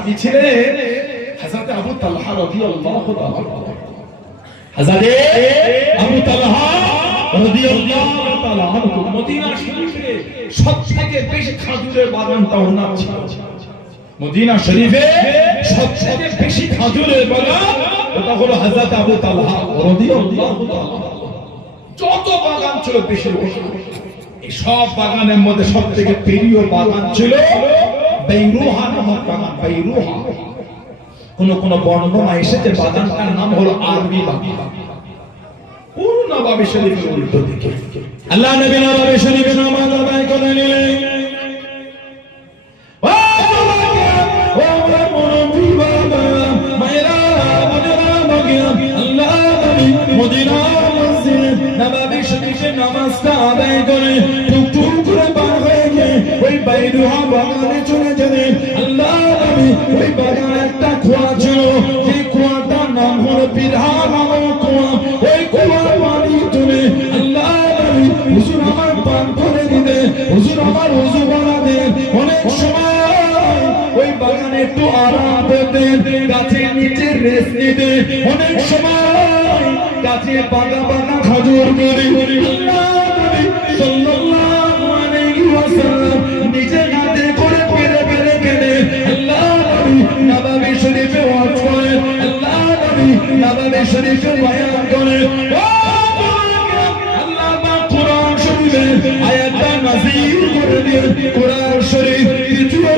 সাহাবী ছিলেন হযরত আবু তালহা রাদিয়াল্লাহু তাআলা। হযরত আবু তালহা রাদিয়াল্লাহু তাআলা মদিনা শরীফে সবথেকে বেশি খেজুরের বাগানটা ওনার ছিল। মদিনা শরীফে সবথেকে বেশি খেজুরের বাগান ওটা হলো হযরত আবু তালহা রাদিয়াল্লাহু তাআলা। যত বাগান ছিল বেশি এই সব বাগানের মধ্যে সবথেকে প্রিয় বাগান ছিল বাইরুহা নামক বাগান। বাইরুহা কোন বর্ণনা এসেছে বাগানটার নাম হলো আরবি বাগান। কোন নববী শরীফের উল্টো দিকে আল্লাহ নবী নববী শরীফে নামাজ আদায় করে নিলেন। নামাজটা আদায় করে টুকটুক করে পার হয়ে গিয়ে ওই বাইরুহা বাগানে চলে যাবেন। আল্লাহ নবী ওই বাগানে একটা কুয়া ছিল, যে কুয়াটার নাম হলো বিরহা নামক কুয়া। ওই কুয়ার পানি তুলে আল্লাহ নবী হুজুর আমার পান করে দিতে, হুজুর আমার ওযু বানাতে। অনেক সময় ওই বাগানে একটু আরাম করতেন, গাছের নিচে রেস্ট নিতে। অনেক সময় গাছে বাগা বাগা খেজুর করে সাল্লাল্লাহু আলাইহি ওয়াসাল্লাম নিজে হাতে করে পেরে পেরে কেনে আল্লাহ নবী নববী শরীফে ওয়াজ করে, আল্লাহ নবী নববী শরীফে বয়ান করে। আল্লাহ পাক কোরআন শরীফে আয়াতটা নাযিল করে দিয়ে কোরআন শরীফ দ্বিতীয়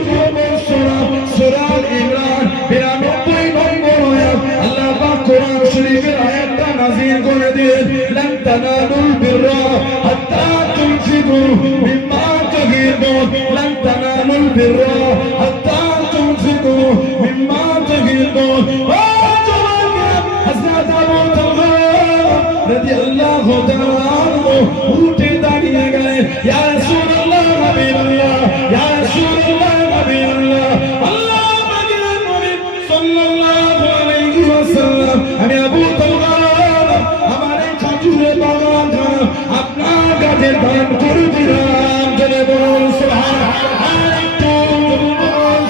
সূরা সূরা ইমরান 92 নম্বর আয়াত আল্লাহ পাক কোরআন শরীফের আয়াতটা নাযিল করে দিয়ে লান তানালুল বিররা হাত্তা তুনফিকু মিম্মা তুহিব্বুন, লান তানালুল বিররা হাত্তা তুনফিকু মিম্মা তুহিব্বুন। হযরত আবু তালহা রাদিয়াল্লাহু তাআলা উঠে দাঁড়িয়ে গেলেন, ইয়া রাসূলুল্লাহ হাবিবাল্লাহ, ইয়া রাসূলুল্লাহ হাবিবাল্লাহ। আল্লাহ পাকের নবী সাল্লাল্লাহু আলাইহি ওয়াসাল্লাম আমি আবু তালহা আমার এই খেজুরের বাগান আপনার কাছে দান করে দিলাম। জনে বলুন সুবহানাল্লাহ,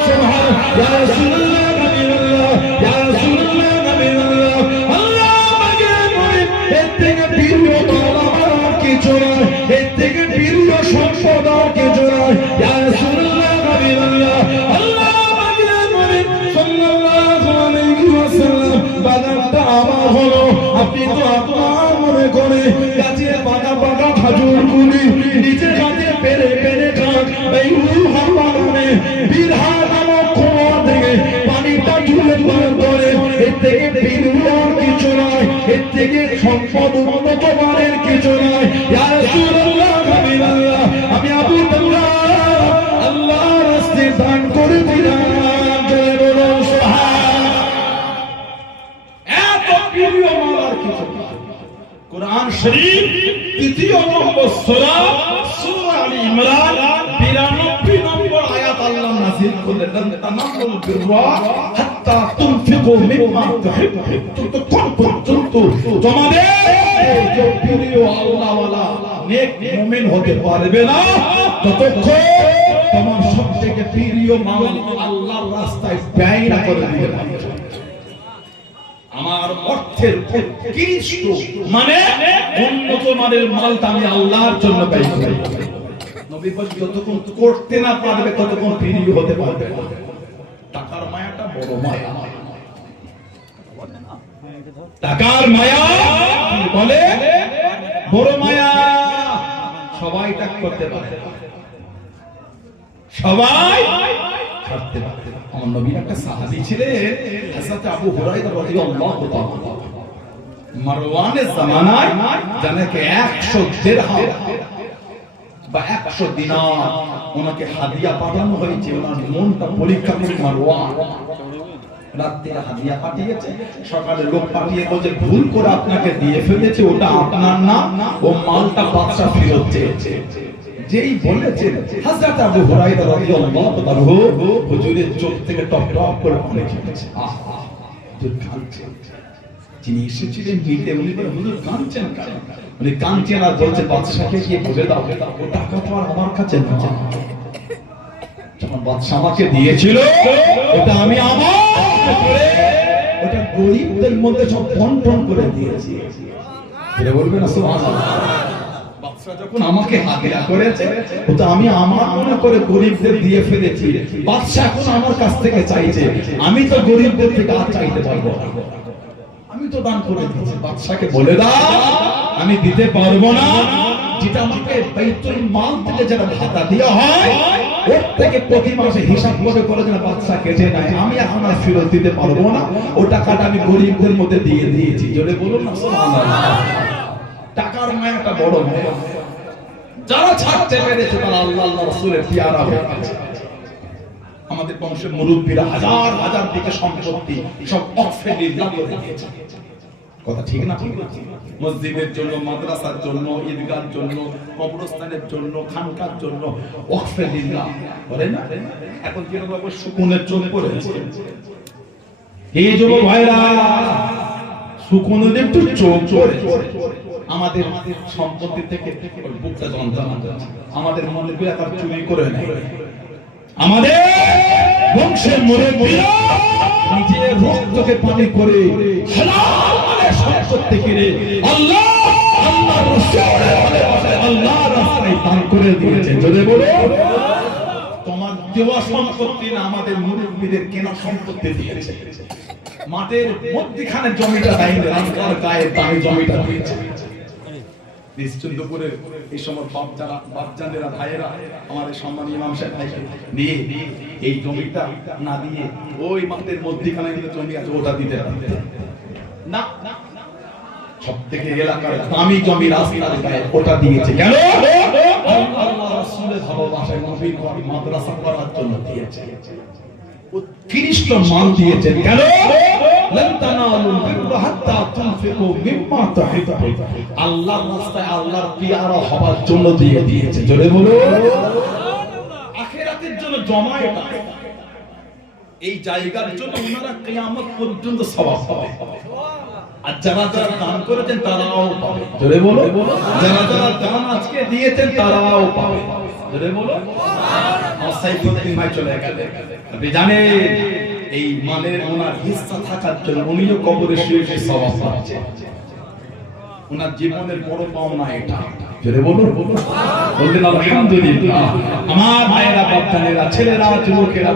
সুবহানাল্লাহ। ইয়া রাসূলুল্লাহ হাবিবাল্লাহ, ইয়া রাসূলুল্লাহ হাবিবাল্লাহ। আল্লাহ পাকের নবী এর থেকে প্রিয় দল আমার কিছু নয়, এর থেকে প্রিয় সম্পদ আর কিছু নয়। ইয়া রাসূলুল্লাহ হাবিবাল্লাহ। আল্লাহ পাকের নবী সাল্লাল্লাহু আলাইহি ওয়াসাল্লাম বাগানটা আমার হলো, আপনি তো আপনার মনে করে গাছের বাগা বাগা খেজুরগুলি নিজের হাতে পেরে পেরে খান। বাইরুহা বাগানে বিরহা নামক কুয়া থেকে পানিটা তুলে পান করে। এর থেকে প্রিয় কিছু নয়, এর থেকে সম্পদ উন্নত মানের কিছু নয়। ইয়া রাসূলুল্লাহ হাবিবাল্লাহ আমি আবু তালহা আল্লাহর রাস্তায় দান করে দিলাম। জয় বলুন সুবহানাল্লাহ। এত প্রিয় মালার কিছু কোরআন শরীফ তৃতীয় নম্বর সূরা সূরা আলী ইমরান 92 নম্বর আয়াত আল্লাহ নাযিল করলেন, লান তানালুল বিররা হাত্তা তুনফিকু মিম্মা তুহিব্বুন। ততক্ষণ পর্যন্ত তোমাদের যে প্রিয় আল্লাহ ওয়ালা নেক মুমিন হতে পারবে না ততক্ষণ তোমার সবথেকে প্রিয় মাল আল্লাহর রাস্তায় ব্যয় না করে দিবে। আমার অর্থের উৎকৃষ্ট মানে উন্নত মানের মালটা আমি আল্লাহর জন্য ব্যয় করি। নবী বলেন যতক্ষণ করতে না পারবে ততক্ষণ প্রিয় হতে পারবে না। টাকার মায়াটা বড় মায়া, টাকার মায়া বলে বড় মায়া। সবাই ত্যাগ করতে পারে, সবাই ছাড়তে পারে। আমার নবীর একটা সাহাবী ছিলেন হযরত আবু হুরায়রা রাদিয়াল্লাহু তাআলা। মারওয়ানের জামানায় জানাকে 100 দিরহাম বা 100 দিনার ওনাকে হাদিয়া পাঠানো হয়েছে। ওনার মনটা পরীক্ষা করে মারওয়ান রাতে হাদিয়া পাঠিয়েছে, সকালে লোক পাঠিয়ে বলছে ভুল করে আপনাকে দিয়ে ফেলেছে, ওটা আপনার না, ও মালটা বাদশা ফেরত চেয়েছে। যেই বলেছেন হযরত আবু হুরায়রা রাদিয়াল্লাহু তাআলা হুজুরের চোখ থেকে টপ টপ করে পানি ঝরছে। আহা হুজুর কাঁদছেন। যিনি এসেছিলেন নিতে উনি বলে হুজুর কাঁদছেন কেন? উনি কাঁদছেন আর বলছে বাদশাকে গিয়ে বলে দাও ও টাকা তো আর আমার কাছে না। যখন বাদশা আমাকে দিয়েছিল ওটা আমি আমার ওটা গরিবদের মধ্যে সব বন্টন করে দিয়েছি। এটা বলবে না সুবহানাল্লাহ। বাদশা যখন আমাকে হাদিয়া করেছে ওটা আমি আমার মনে করে গরিবদের দিয়ে ফেলেছি। বাদশা এখন আমার কাছ থেকে চাইছে, আমি তো গরিবদের থেকে আর চাইতে পারবো না, আমি তো দান করে দিয়েছি। বাদশাকে বলে দাও আমি দিতে পারবো না, যেটা আমাকে বাইতুল মাল থেকে যেটা ভাতা দেওয়া হয় ওর থেকে প্রতি মাসে হিসাব করে যেন বাদশা কেটে নেয়, আমি এখন আর ফেরত দিতে পারবো না, ও টাকাটা আমি গরিবদের মধ্যে দিয়ে দিয়েছি। জোরে বলুন না সুবহানাল্লাহ। টাকার মায়াটা বড় মায়া, যারা ছাড়তে পেরেছে তারা আল্লাহ আল্লাহ রাসূলের পিয়ারা হয়ে গেছে। আমাদের বংশের মুরব্বীরা হাজার হাজার দিকে সম্পত্তি সব ওয়াকফে লিল্লাহ করে দিয়েছে। কথা ঠিক না? মসজিদের জন্য, মাদ্রাসার জন্য, ঈদগাহর জন্য, কবরস্থানের জন্য, খানকার জন্য ওয়াকফে লিল্লাহ করে না। এখন কি হবে? সুকুনের চোখ পড়েছে। এই যুবক ভাইরা সুকুনের একটু চোখ পড়েছে। আমাদের সম্পত্তি থেকে বুকটা যন্ত্রণা করছে, আমাদের মনে করে তার চুরি করে নেয়। আমাদের বংশের মুরব্বীরা নিজের রক্তকে পানি করে হালাল মানে সম্পত্তি কিনে আল্লাহ আল্লাহর রাসূলের ভালোবাসায় আল্লাহর রাস্তায় দান করে দিয়েছে। জোরে বলো, তোমার দেওয়া সম্পত্তি না, আমাদের মুরব্বীদের কেনা সম্পত্তি দিয়েছে। মাঠের মধ্যখানে জমিটা দেয়নি, রাস্তার গায়ে দামি জমিটা দিয়েছে। নিশ্চিন্তপুরে এই সময় বাপজানেরা ভাইয়েরা আমাদের সম্মানীয় ইমাম সাহেব ভাই নিয়ে এই জমিটা না দিয়ে ওই মাঠের মধ্যখানে জমি আছে ওটা দিতে না, সব থেকে এলাকার দামি জমি রাস্তার গায়ে ওটা দিয়েছে। কেন? আল্লাহ রাসূলের ভালোবাসায় নবীর মাদ্রাসা করার জন্য দিয়েছে, উৎকৃষ্ট মান দিয়েছেন। কেন? লান তানালুল বিররা হাত্তা তুনফিকু মিম্মা তুহিব্বুন, আল্লাহর রাস্তায় আল্লাহর পিয়ারা হবার জন্য দিয়ে দিয়েছে। জোরে বলো, আখিরাতের জন্য জমা এটা, এই জায়গার জন্য ওনারা কিয়ামত পর্যন্ত সওয়াব পাবে। আর যারা যারা দান করেছেন তারাও পাবে। জোরে বলো, যারা যারা দান আজকে দিয়েছেন তারাও পাবে। জোরে বলো সুবহানাল্লাহ। সাইফুদ্দিন ভাই চলে গেলেন, আপনি জানেন এই মালের ওনার হিস্সা থাকার জন্য উনিও কবরে শুয়ে শুয়ে সওয়াব পাচ্ছেন। ওনার জীবনের বড় পাওনা এটা। জোরে বলো, বললেন আলহামদুলিল্লাহ। আমার ভাইয়েরা, বাপজানেরা, ছেলেরা, যুবকেরা,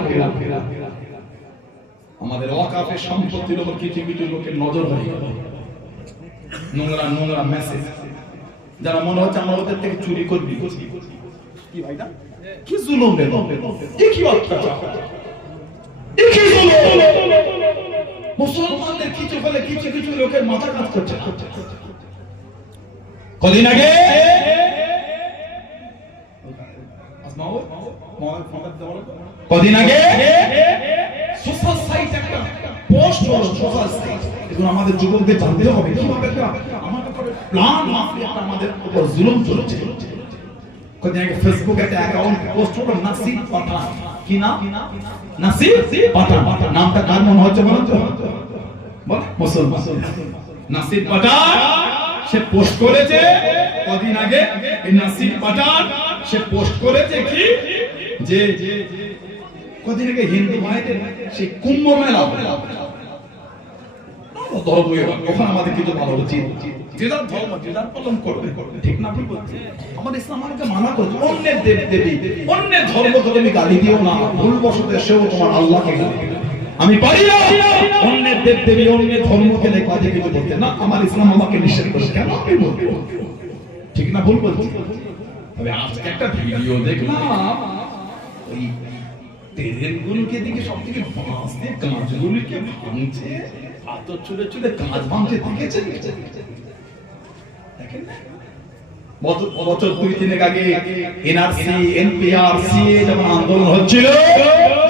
আমাদের ওয়াকাফের সম্পত্তির উপর কিছু কিছু লোকের নজর হয়ে গেল, নোংরা নোংরা মেসেজ, যারা মনে হচ্ছে আমরা ওদের থেকে চুরি করবি। কি ভাই না, কি জুলুম রে, কি অত্যাচার, কি জুলুম। মুসলমানদের কিছু বলে কিছু কিছু লোকের মাথা কাজ করছে। কদিন আগে সোশ্যাল সাইট একটা পোস্ট হলো, সোশ্যাল সাইট। এখন আমাদের যুবকদের জানতে হবে কিভাবে আমাদের প্ল্যান মাফিয়া আমাদের উপর জুলুম চলছে। কদিন আগে ফেসবুকে একটা অ্যাকাউন্ট পোস্ট হলো, নাসির পাঠান। কি নাম? নাসির পাঠান। নামটা কার মনে হচ্ছে বলেন তো? বল, মুসলমান নাসির পাঠান। সে পোস্ট করেছে কদিন আগে, এই নাসির পাঠান সে পোস্ট করেছে কি যে কদিন আগে হিন্দু ভাইদের সেই কুম্ভ মেলা ওখানে আমাদের কিছু ভালো উচিত, যেটার ধর্ম যেটার পালন করবে, ঠিক না? ভুল বলছি? আমাদের ইসলাম আমাকে মানা করছে অন্যের দেব দেবী, অন্যের ধর্ম তুমি গালি দিও না। ভুল বশত সেও তোমার আল্লাহকে গালি দিবে। আমি পারি না অন্যের দেব দেবী, অন্যের ধর্মকে কাজে কিছু বলতে না। আমার ইসলাম আমাকে নিষেধ করে, কেন আমি বলবো? ঠিক না? ভুল বলছি? তবে আজকে একটা ভিডিও দেখলাম, ওই ট্রেনগুলোকে দিকে সব থেকে বাঁশ দিয়ে কাঁচগুলিকে ভাঙছে, হাতর ছুড়ে ছুড়ে কাঁচ ভাঙছে, দেখেছেন? দেখেন না? বছর 2-3 আগে এনআরসি, এনপিআরসি যখন আন্দোলন হচ্ছিল,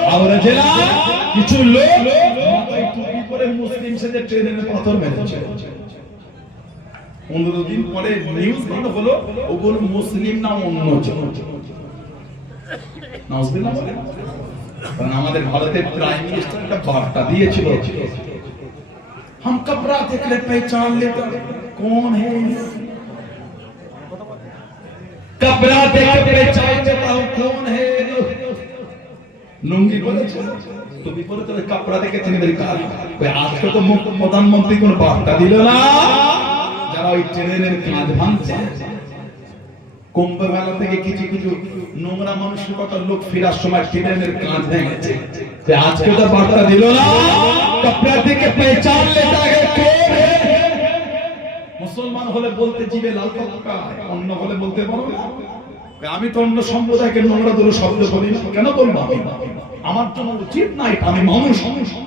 হাওড়া জেলা কিছু লোক টুপি পরে মুসলিম সেজে ট্রেনে পাথর মেরেছে। 15 দিন পরে নিউজ ভালো হলো ওগুলো মুসলিম না অন্য জন। নাউজুবিল্লাহ বলে। কারণ আমাদের ভারতের প্রাইম মিনিস্টার একটা বার্তা দিয়েছিল, हम कपड़ा देख ले पहचान ले कौन है, कपड़ा देख के पहचान लेता हूं कौन है। লুঙ্গি পরেছে, টুপি পরে তবে কাপড়া দেখে তিনি বলি কাজ। ওই আজকে তো প্রধানমন্ত্রী কোনো বার্তা দিল না, যারা ওই ট্রেনের কাজ ভাঙছে। কুম্ভ মেলা থেকে কিছু কিছু নোংরা মানসিকতার লোক ফেরার সময় ট্রেনের কাজ ভেঙেছে, আজকে তো বার্তা দিল না। কাপড়া থেকে পেহচান লেতা হে কৌন হে। মুসলমান হলে বলতে জিবে লাল টপকা, অন্য হলে বলতে পারো না। আমি তো অন্য সম্প্রদায়কে নোংরা ধরে শব্দ বলি না, কেন বলবো? আমার জন্য উচিত না এটা। আমি মানুষ,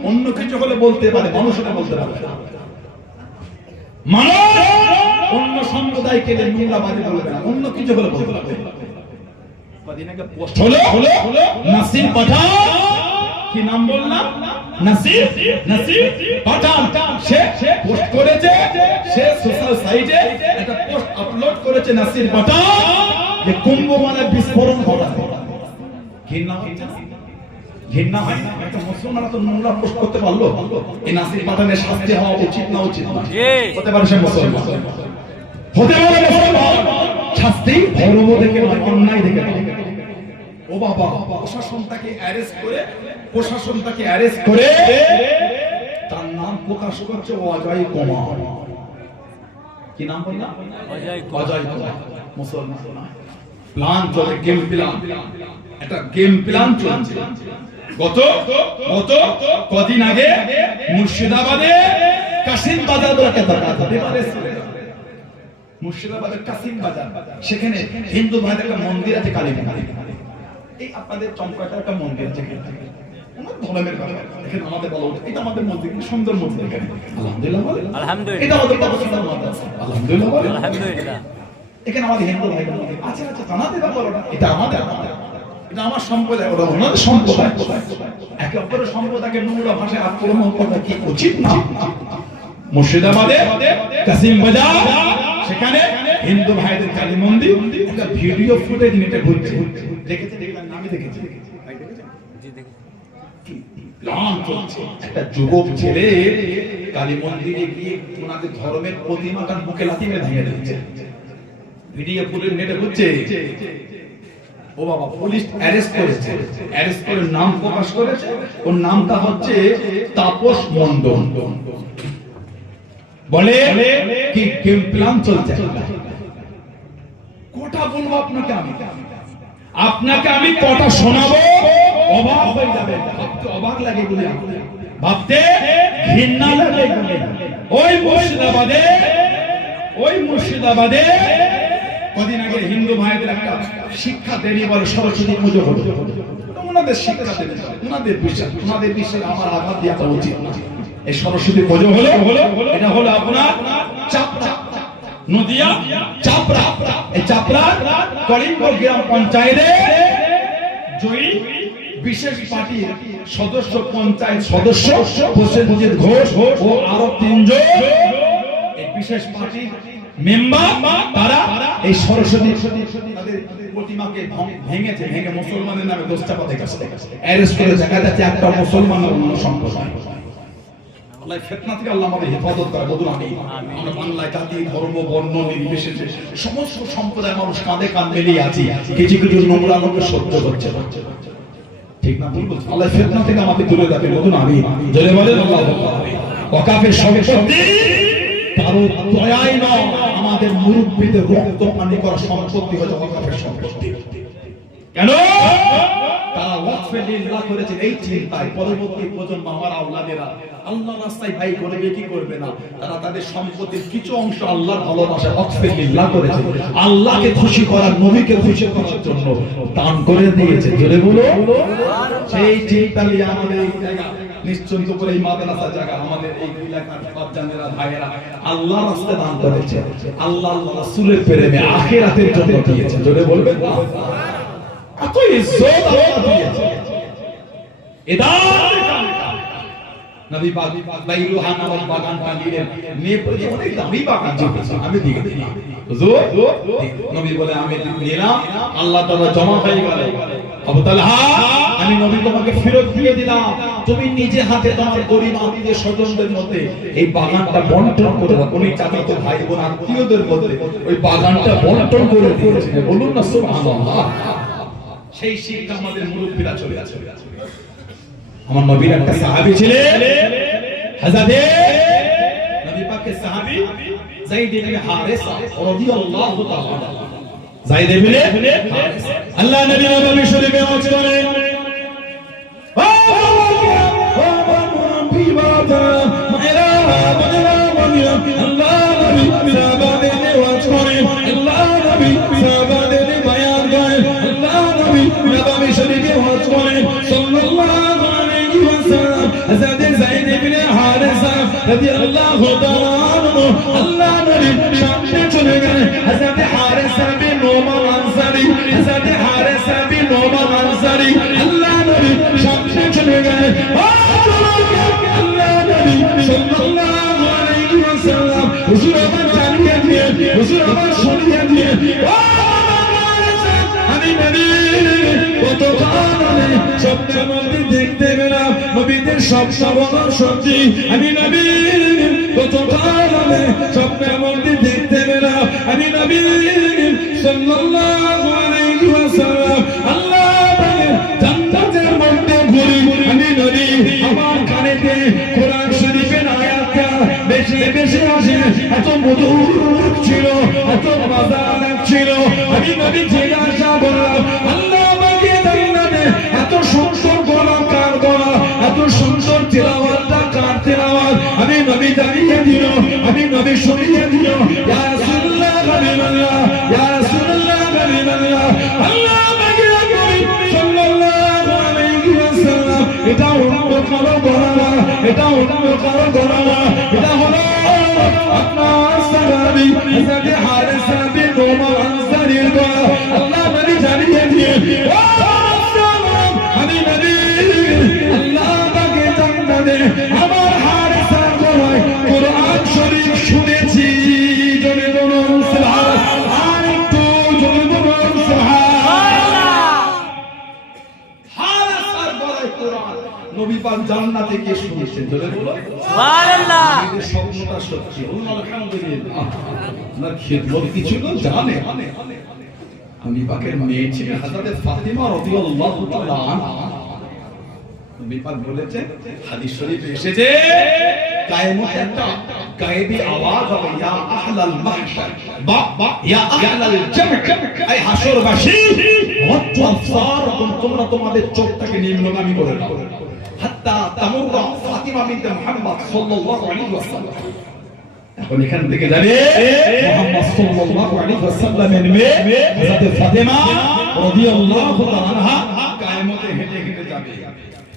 অন্য কিছু হলে বলতে পারে, মানুষ হলে বলতে পারে না। মানুষ অন্য সম্প্রদায়কে নোংরা বাজে বলবে না, অন্য কিছু হলে বলতে পারে। কদিন আগে পোস্ট হলো নাসির পাঠান, কি নাম বললাম? নাসির পাঠান। সে পোস্ট করেছে, সে সোশ্যাল সাইটে একটা পোস্ট আপলোড করেছে নাসির পাঠান যে কুম্ভ মানে বিস্ফোরণ ঘটাবে। ঘৃণা হচ্ছে না? ঘৃণা হয় না? একটা মুসলমানরা তো নোংরা পোস্ট করতে পারলো। এই নাসির পাঠানের শাস্তি হওয়া উচিত না উচিত না? হতে পারে সে মুসলমান, হতে পারে মুসলমান, শাস্তি ধর্ম দেখে নয়, অন্যায় দেখে নয়। ও বাবা, প্রশাসন তাকে অ্যারেস্ট করে তার নাম প্রকাশ করছে অজয় কুমার। কি নাম বললাম? অজয় কুমার। মুসলমান নয়, প্ল্যান চলে, গেম প্ল্যান, একটা গেম প্ল্যান চলছে। গত কদিন আগে মুর্শিদাবাদে কাসিম বাজার বলে একটা জায়গা আছে, মুর্শিদাবাদের কাসিম বাজার, সেখানে হিন্দু ভাইদের একটা মন্দির আছে, কালী মন্দির। এই আপনাদের চমকাটা একটা মন্দির আছে, ধর্মের ব্যাপার। এখানে আমাদের বলা উচিত, এটা আমাদের মন্দির, কি সুন্দর মন্দির। এখানে আলহামদুলিল্লাহ বলে, আলহামদুলিল্লাহ, এটা আমাদের পাকিস্তানের মাদ্রাসা, আলহামদুলিল্লাহ বলে, আলহামদুলিল্লাহ। এখানে আমাদের হিন্দু ভাইদের মন্দির আছে, জানাতে পারবো না, এটা আমাদের, এটা আমার সম্প্রদায়, ওরা ওনাদের সম্প্রদায়। একে অপরের সম্প্রদায়কে নোংরা ভাষায় আক্রমণ করা কি উচিত না? মুর্শিদাবাদে কাসিম বাজার, সেখানে হিন্দু ভাইদের কালী মন্দির, একটা ভিডিও ফুটেজ নেটে ঘুরছে। দেখেছেন? আমি দেখেছি। একটা যুবক ছেলে কালী মন্দিরে গিয়ে ওনাদের ধর্মের প্রতিমাটার মুখে লাথি মেরে ভেঙে দিচ্ছে। ভিডিও ফুটেজ নেটে ঘুরছে। ও বাবা, পুলিশ অ্যারেস্ট করেছে, অ্যারেস্ট করে নাম প্রকাশ করেছে। ওর নামটা হচ্ছে তাপস মণ্ডল। বলে কি গেম প্ল্যান চলছে। কটা বলবো আপনাকে, আমি কটা শোনাবো, অবাক হয়ে যাবে। ভাবতে অবাক লাগে বলে, ভাবতে ঘৃণা লাগে বলে। ওই মুর্শিদাবাদে কদিন আগে হিন্দু ভাইদের একটা শিক্ষা দেরি বলে সরস্বতী পুজো হলো। ওনাদের শিক্ষা দেরি, ওনাদের বিশ্বাস আমার আঘাত দেওয়া উচিত না। এই সরস্বতী পুজো হলো, এটা হলো আপনার চাপড়া, নদিয়া চাপড়া। এই চাপড়া কলিঙ্গ গ্রাম পঞ্চায়েতে জয়ী বিশেষ পার্টির সদস্য, পঞ্চায়েত সদস্য প্রসেনজিৎ ঘোষ ও আরো 3 জন এই বিশেষ পার্টির মেম্বার, তারা এই সরস্বতী তাদের প্রতিমাকে ভেঙেছে, ভেঙে মুসলমানের নামে দোষ চাপাতে গেছে। অ্যারেস্ট করে দেখা যাচ্ছে একটা মুসলমান অন্য সম্প্রদায়। আল্লাহ ফিতনা থেকে আল্লাহ আমাদের হেফাজত করে। বলুন আমিন। আমরা বাংলায় জাতি, ধর্ম, বর্ণ নির্বিশেষে সমস্ত সম্প্রদায়ের মানুষ কাঁধে কাঁধ মিলিয়ে আছি। কিছু কিছু নোংরা লোক সহ্য করছে, ঠিক না? আল্লাহ ফিতনা থেকে আমাদের দূরে রাখে। বলুন আমিন। জোরে বলেন আল্লাহ। ওয়াকাফের সম্পত্তি কারো দয়াই নয়, আমাদের মুরব্বিদের রক্ত পানি করা সম্পত্তি হচ্ছে ওয়াকাফের সম্পত্তি। কেন? তারা ওয়াকফে লিল্লাহ করেছে এই চিন্তায় পরবর্তী প্রজন্ম, আমার আওলাদেরা আল্লাহর রাস্তায় ভাই করবে কি করবে না, তারা তাদের সম্পত্তির কিছু অংশ আল্লাহর ভালোবাসায় ওয়াকফে লিল্লাহ করেছে। আল্লাহকে খুশি করার, নবীকে খুশি করার জন্য দান করে দিয়েছে। জোরে বলো। সেই চিন্তা নিয়ে আমাদের এই জায়গা নিশ্চিন্ত করে এই মাদ্রাসা জায়গা, আমাদের এই এলাকার বাচ্চারা ভাইয়েরা আল্লাহর রাস্তায় দান করেছে। আল্লাহ রাসূলের প্রেমে আখিরাতের জন্য দিয়েছে। জোরে বলবেন না? এত ইজ্জত আল্লাহ দিয়েছে। নবী পাক বাইরুহা নামক বাগানটা নিলেন, নিয়ে বলে অনেক দামি বাগান ছিল, আমি দিয়ে দিই হুজুর। নবী বলে আমি নিলাম, আল্লাহ তাআলা জমা হয়ে গেল। আবু তালহা, আমি নবী তোমাকে ফেরত দিয়ে দিলাম, তুমি নিজে হাতে তোমার গরীব আত্মীয় স্বজনদের মধ্যে এই বাগানটা বন্টন করে দাও। উনি চাচাতো ভাই বোন আত্মীয়দের মধ্যে ওই বাগানটা বন্টন করে দিয়েছিলেন। বলুন না সুবহানাল্লাহ। সেই শিক্ষা আমাদের মুরব্বীরা চলে আছে। আমার নবীর একটা সাহাবী ছিলেন, হযরত নবী পাকের সাহাবী যায়েদ ইবনে হারেসা রাদিয়াল্লাহু তাআলা। যায়েদ ইবনে হারেসা আল্লাহ নবী নবী শরীফে ওয়াজ করেন, রাদিয়াল্লাহু তাআলা আনহু আল্লাহ নবী সামনে চলে গেলেন। হযরত হারেসা বিন নোমান আনসারী, হযরত হারেসা বিন নোমান আনসারী আল্লাহ নবী সামনে চলে গেলেন। আল্লাহ নবী সাল্লাল্লাহু আলাইহি ওয়াসাল্লাম হুজুর আমার জানিয়ে দিয়ে, হুজুর আমার শুনিয়ে দিয়ে, আমি নবী কত কারণে স্বপ্নের মধ্যে দেখতে পেলাম নবীদের সব সবল সত্যি। আমি নবী কত কারণে স্বপ্নের মধ্যে দেখতে পেলাম আমি নবী সাল্লাল্লাহু আলাইহি ওয়াসাল্লাম আল্লাহ পাকের জান্নাতের মধ্যে ঘুরি। আমি নবী আমার কানেতে কোরআন শরীফের আয়াতটা বেশি বেশি আসে, এত মধুর ছিল, এত মজা লাগছিল। আমি নবী জিজ্ঞাসা করলাম, আল্লাহ আমাকে জান্নাতে এত সুন্দর গলা কার গলা, এত সুন্দর তিলাওয়াতটা কার তিলাওয়াত? আমি নবী জানিয়ে দিল, আমি নবী শুনিয়ে দিল, ইয়া রাসূলুল্লাহ হাবিবাল্লাহ, ইয়া রাসূলুল্লাহ হাবিবাল্লাহ, আল্লাহ আমাকে সাল্লাল্লাহু আলাইহি ওয়াসাল্লাম এটা অন্য কারো গলা না, এটা অন্য কারো গলা না, এটা হলো আপনার সাহাবী হযরত হারেসা বিন নোমান আনসারীর গলা। আল্লাহ নবী জানিয়ে দিয়ে, আমি নবী আল্লাহ পাকে জান্নাতে আমার হারেসার গলায় কোরআন শরীফ শুনেছি। জোরে বলুন সুবহানাল্লাহ, আর একটু জোরে বলুন সুবহানাল্লাহ। হারেসার গলায় কোরআন নবী পাক জান্নাতে গিয়ে শুনেছেন। জোরে বলুন সুবহানাল্লাহ। এই স্বপ্নটা সত্যি। আলহামদুলিল্লাহ। আপনার খিদমত কি ছিল জানে? নবী পাকের মেয়ে ছিলেন হযরত ফাতিমা রাদিয়াল্লাহু তাআলা আনহা। নবী পাক বলেছেন, হাদিস শরীফে এসেছে, কিয়ামতে একটা গায়েবী আওয়াজ হবে, ইয়া আহলাল মাহশার বা ইয়া আহলাল জামআ, এই হাসরবাসী ওয়াজ্জু আবসারকুম, তোমরা তোমাদের চোখটাকে নিম্নগামী করে নাও, হাত্তা তামুররা ফাতিমা বিনতে মুহাম্মদ সাল্লাল্লাহু আলাইহি ওয়াসাল্লাম। এখন এখান থেকে যাবে মুহাম্মদ সাল্লাল্লাহু আলাইহি ওয়াসাল্লামের মেয়ে হযরত ফাতিমা রাদিয়াল্লাহু তাআলা আনহা কিয়ামতে হেঁটে হেঁটে যাবে।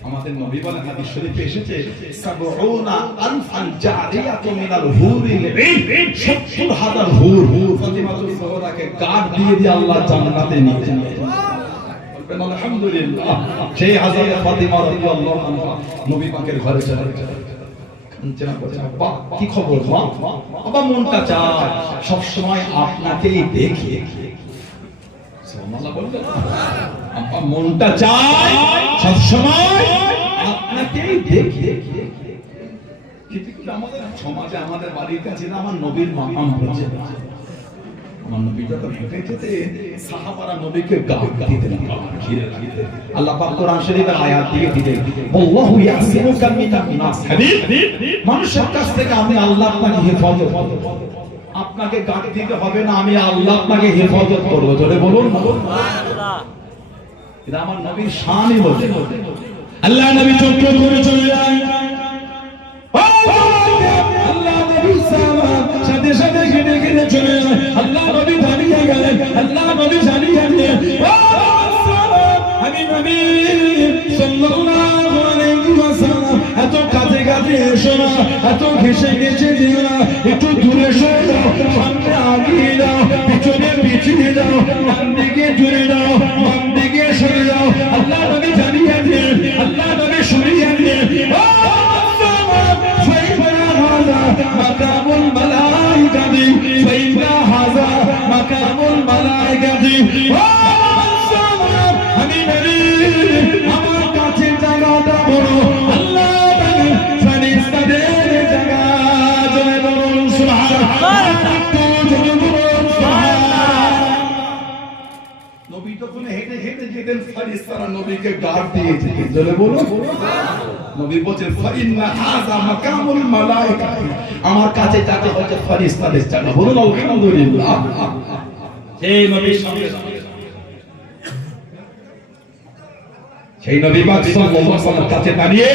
আমাদের নবী বলেন, হাদিস শরীফে এসেছে, ৭০,০০০ জারিয়াতু মিনাল হুরিল ঈন, ৭০,০০০ হুর ফাতিমাতুল জোহরাকে গার্ড দিয়ে দিয়ে আল্লাহ জান্নাতে নিয়ে যাবে। বলবেন আলহামদুলিল্লাহ। সেই হযরত ফাতিমা রাদিয়াল্লাহু আনহা নবী পাকের ঘরে চলে গেলেন। কি খবর মা? বাবা মনটা চায় সব সময় আপনাকেই দেখি। সুবহানাল্লাহ বলবেন, আপা মনটা চায় সব সময় আপনাকেই দেখি। কিন্তু আমাদের সমাজে, আমাদের বাড়ির কাছে আমার নবীর মাকাম হচ্ছে, আমার নবী যখন হেঁটে যেতে সাহাবারা নবীকে গার্ড দিতেন, ঘিরে রাখতেন। আল্লাহ পাক কোরআন শরীফের আয়াত দিয়ে দিলেন, আল্লাহু ইয়াসিমুকা মিনান নাস, হাবিব মানুষের কাছ থেকে আমি আল্লাহ আপনাকে হেফাজত করব। আপনাকে গার্ড দিতে হবে না, আমি আল্লাহ আপনাকে হেফাজত করব। জোরে বলুন সুবহানাল্লাহ। এটা আমার নবীর শানই বলে। আল্লাহ নবী চোখ করে চলে যায়, আল্লাহ নবী সাথে সাথে ঘিরে ঘিরে চলে যায়। আল্লাহ নবী জানিয়ে গেলেন, আল্লাহ নবী জানিয়ে গেলেন, আমি নবী সাল্লাল্লাহু আলাইহি ওয়াসাল্লাম এত কাছে কাছে এসো না, এত ঘেঁষে ঘেঁষে দিও না, একটু দূরে সরে যাও, সামনে আগিয়ে যাও, পিছনে পিছিয়ে যাও, ডান দিকে জুড়ে যাও, বাম দিকে সরে যাও। আল্লাহ নবী জানিয়ে দিলেন, আল্লাহ নবী শুনিয়ে দিলেন, মাকামুল মালাইকাতি, ফাইনা হাযা মাকামুল মালাইকাতি। আমি নবী আমার কাছে জায়গাটা বড়, আল্লাহ নবী ফেরেশতাদের জায়গা। জয় বলুন সুবহানাল্লাহ। নবী যখন হেঁটে হেঁটে যেতেন নবীকে গার্ড দিয়েছে, জোরে বলো। নবী বলেন ফাইন্না হাযা মাকামুল মালায়েকা, আমার কাছে জায়গা হচ্ছে ফেরেশতাদের জায়গা। বলুন আলহামদুলিল্লাহ। সেই নবীর সঙ্গে সেই নবী পাক সাল্লাল্লাহু আলাইহি ওয়াসাল্লামের কাছে দাঁড়িয়ে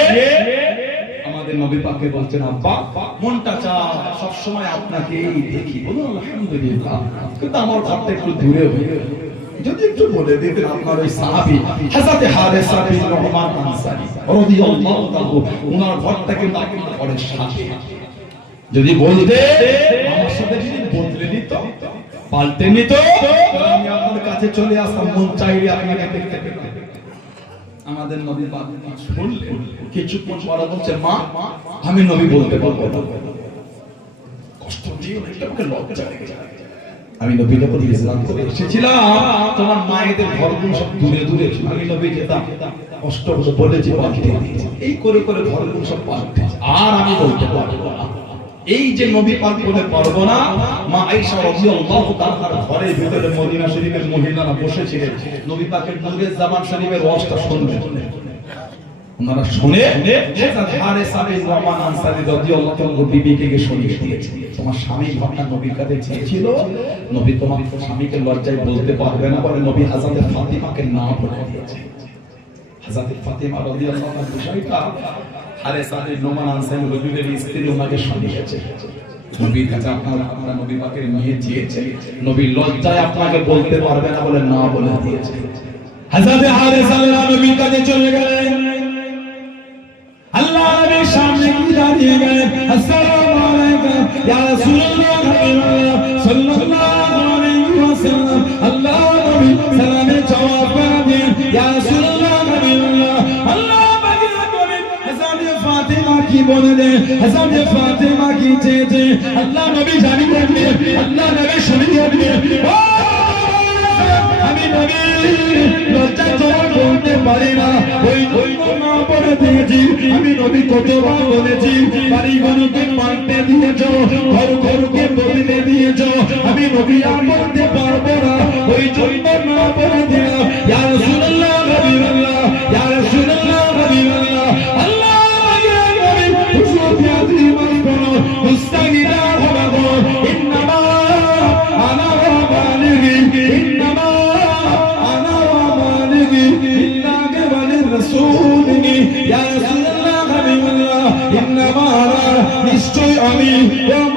আমাদের নবী পাককে বলছেন, আব্বা মনটা চায় সব সময় আপনাকেই দেখি। বলুন আলহামদুলিল্লাহ। কিন্তু আমার ঘরটা একটু দূরে হয়ে, যদি একটু বলে দিতেন আপনার ওই সাহাবী হযরত হারেসা বিন রহমান আনসারী রাদিয়াল্লাহু তাআলা ওনার ঘরটা কিন্তু আপনার ঘরের সাথে, যদি বলতে আমার সাথে যদি বদলে দিত, পাল্টে নিত, আমি আপনার কাছে চলে আসতাম, মন চাইলে আপনাকে দেখতে পেতাম। আমাদের নবী পাক শুনলেন, কিছুক্ষণ পরে বলছেন, মা আমি নবী বলতে পারবো না, কষ্ট দিও না, আমাকে লজ্জা লাগে। আমি নবী যখন ইসলাম করে এসেছিলাম, তোমার মায়েদের ঘরগুলো সব দূরে দূরে ছিল, আমি নবী যেতাম, কষ্ট হতো বলেছি, এই করে করে ঘরগুলো সব পাল্টে, আর আমি বলতে পারবো না। এই যে নবী পাক বলে পারবো না, মা আয়েশা রাদিয়াল্লাহু তাআলার ঘরের ভিতরে মদিনা শরীফের মহিলারা বসেছিলেন, নবী পাকের নূরের জামান শরীফের ওয়াজটা শুনলেন। ওনারা শুনে হযরত হারেসা বিন রহমান আনসারী রাদিয়াল্লাহু তাআলা বিবিকে শুনিয়ে দিয়েছেন, তোমার স্বামী ঘটনা নবীর কাছে চেয়েছিল, নবী তোমার স্বামীকে লজ্জায় বলতে পারবে না বলে নবী হযরত ফাতিমাকে না বলে দিয়েছেন। হযরত ফাতিমা রাদিয়াল্লাহু তাআলা বিষয়টা হারেসা বিন রহমান আনসারী নবীর স্ত্রী ওনাকে শুনিয়েছে, নবীর কাছে আপনারা নবী পাকের নিয়ে চেয়েছে, নবী লজ্জায় আপনাকে বলতে পারবে না বলে না বলে দিয়েছে। হযরত হারেসা নবীর কাছে চলে গেলেন, আল্লাহ নবীর সামনে কি দাঁড়িয়ে গেলেন, আসসালামু আলাইকুম ইয়া রাসূলুল্লাহ সাল্লাল্লাহু আলাইহি ওয়াসাল্লাম। আল্লাহ নবী সালামের জবাব দেন, ইয়া রাসূলুল্লাহ আল্লাহ পাকের নবী হযরত ফাতিমা কি বলে দেন, হযরত ফাতিমা কি চেয়েছে, আল্লাহ নবী জানিয়ে দেন, আল্লাহ নবী শুনিয়ে দেন, আমি নবী লজ্জায় জবাব বলতে পারি না, ওই না বলে দিয়েছি। আমি নবী কতবার বলেছি, বাড়ি ঘরকে পাল্টে দিয়েছ, ঘর ঘরকে বদলে দিয়েছ, আমি নবী আর বলতে পারবো না, ওই জন্য না বলে দিলাম। ইয়া রাসূলুল্লাহ হাবিবাল্লাহ, ইয়া রাসূলুল্লাহ হাবিবাল্লাহ, আল্লাহ পাকের নবী হুজুর ইয়াদি মাসবুন মুস্তাগিরা হবাগো, ইন্নামা আনা বালিগি, ইন্নামা আনা বালিগি ইল্লাকে বালির রাসূলিনি, ইয়া রাসূলুল্লাহ হাবিবাল্লাহ, ইন্নামা আনা নিশ্চয় আমি